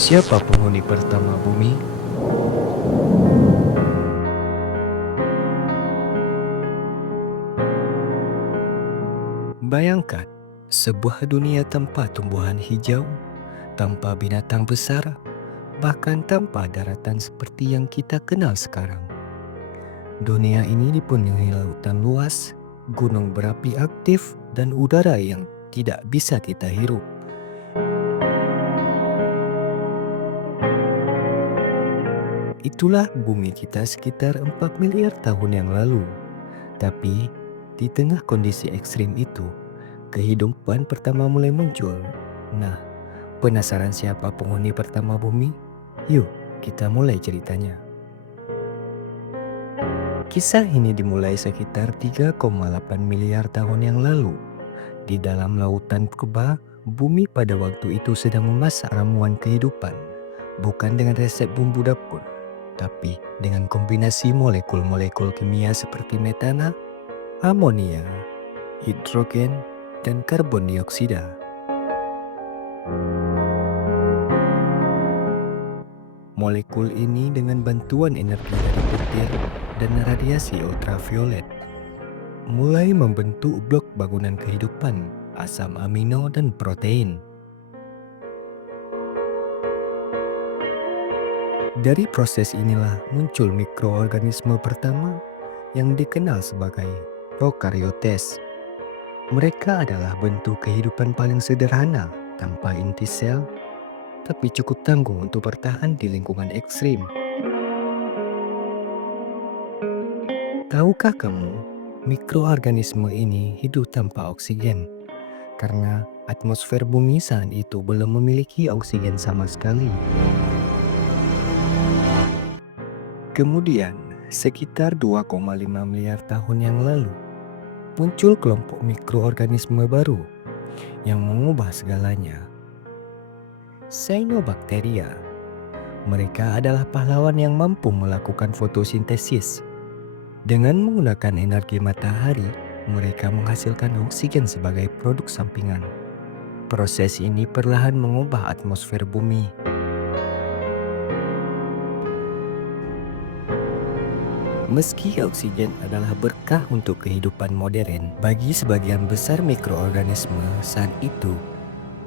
Siapa penghuni pertama bumi? Bayangkan, sebuah dunia tanpa tumbuhan hijau, tanpa binatang besar, bahkan tanpa daratan seperti yang kita kenal sekarang. Dunia ini dipenuhi lautan luas, gunung berapi aktif, dan udara yang tidak bisa kita hirup. Itulah bumi kita sekitar 4 miliar tahun yang lalu. Tapi, di tengah kondisi ekstrim itu, kehidupan pertama mulai muncul. Nah, penasaran siapa penghuni pertama bumi? Yuk, kita mulai ceritanya. Kisah ini dimulai sekitar 3,8 miliar tahun yang lalu. Di dalam lautan purba, bumi pada waktu itu sedang memasak ramuan kehidupan. Bukan dengan resep bumbu dapur, tapi dengan kombinasi molekul-molekul kimia seperti metana, amonia, hidrogen, dan karbon dioksida. Molekul ini dengan bantuan energi dari petir dan radiasi ultraviolet mulai membentuk blok bangunan kehidupan, asam amino dan protein. Dari proses inilah muncul mikroorganisme pertama yang dikenal sebagai prokaryotes. Mereka adalah bentuk kehidupan paling sederhana, tanpa inti sel, tapi cukup tangguh untuk bertahan di lingkungan ekstrim. Tahukah kamu, mikroorganisme ini hidup tanpa oksigen karena atmosfer bumi saat itu belum memiliki oksigen sama sekali. Kemudian, sekitar 2,5 miliar tahun yang lalu, muncul kelompok mikroorganisme baru yang mengubah segalanya. Cyanobacteria. Mereka adalah pahlawan yang mampu melakukan fotosintesis. Dengan menggunakan energi matahari, mereka menghasilkan oksigen sebagai produk sampingan. Proses ini perlahan mengubah atmosfer bumi. Meski oksigen adalah berkah untuk kehidupan modern, bagi sebagian besar mikroorganisme saat itu,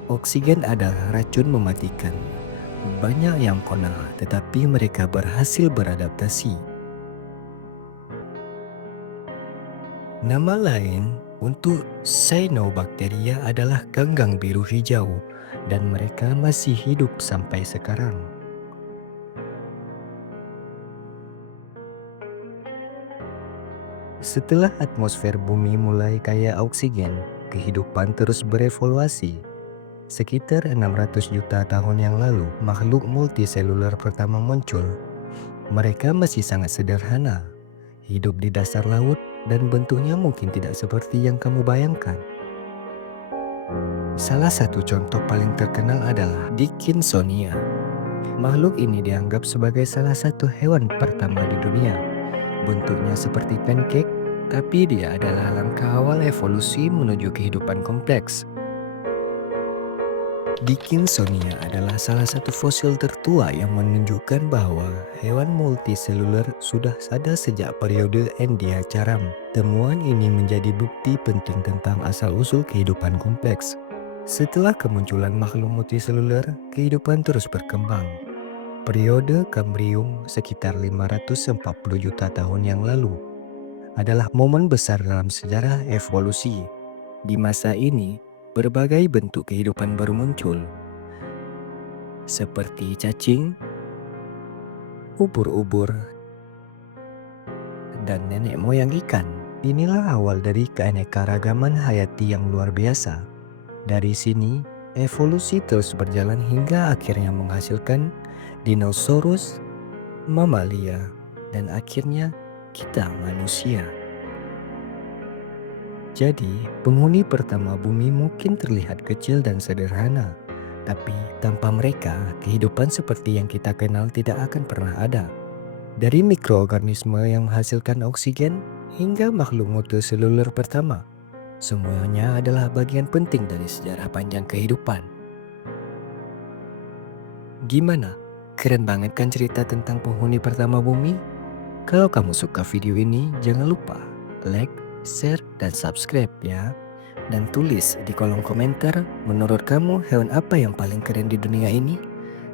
oksigen adalah racun mematikan. Banyak yang punah, tetapi mereka berhasil beradaptasi. Nama lain untuk cyanobacteria adalah ganggang biru hijau, dan mereka masih hidup sampai sekarang. Setelah atmosfer bumi mulai kaya oksigen, kehidupan terus berevolusi. Sekitar 600 juta tahun yang lalu, makhluk multiseluler pertama muncul. Mereka masih sangat sederhana, hidup di dasar laut, dan bentuknya mungkin tidak seperti yang kamu bayangkan. Salah satu contoh paling terkenal adalah Dickinsonia. Makhluk ini dianggap sebagai salah satu hewan pertama di dunia. Bentuknya seperti pancake, tapi dia adalah langkah awal evolusi menuju kehidupan kompleks. Dickinsonia adalah salah satu fosil tertua yang menunjukkan bahwa hewan multiseluler sudah ada sejak periode Ediacaram. Temuan ini menjadi bukti penting tentang asal-usul kehidupan kompleks. Setelah kemunculan makhluk multiseluler, kehidupan terus berkembang. Periode Kambrium sekitar 540 juta tahun yang lalu adalah momen besar dalam sejarah evolusi. Di masa ini, berbagai bentuk kehidupan baru muncul, seperti cacing, ubur-ubur, dan nenek moyang ikan. Inilah awal dari keanekaragaman hayati yang luar biasa. Dari sini, evolusi terus berjalan hingga akhirnya menghasilkan dinosaurus, mamalia, dan akhirnya kita manusia. Jadi, penghuni pertama bumi mungkin terlihat kecil dan sederhana, tapi tanpa mereka, kehidupan seperti yang kita kenal tidak akan pernah ada. Dari mikroorganisme yang menghasilkan oksigen hingga makhluk multiseluler pertama, semuanya adalah bagian penting dari sejarah panjang kehidupan. Gimana? Keren banget kan cerita tentang penghuni pertama bumi? Kalau kamu suka video ini, jangan lupa like, share, dan subscribe ya. Dan tulis di kolom komentar, menurut kamu hewan apa yang paling keren di dunia ini?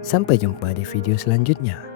Sampai jumpa di video selanjutnya.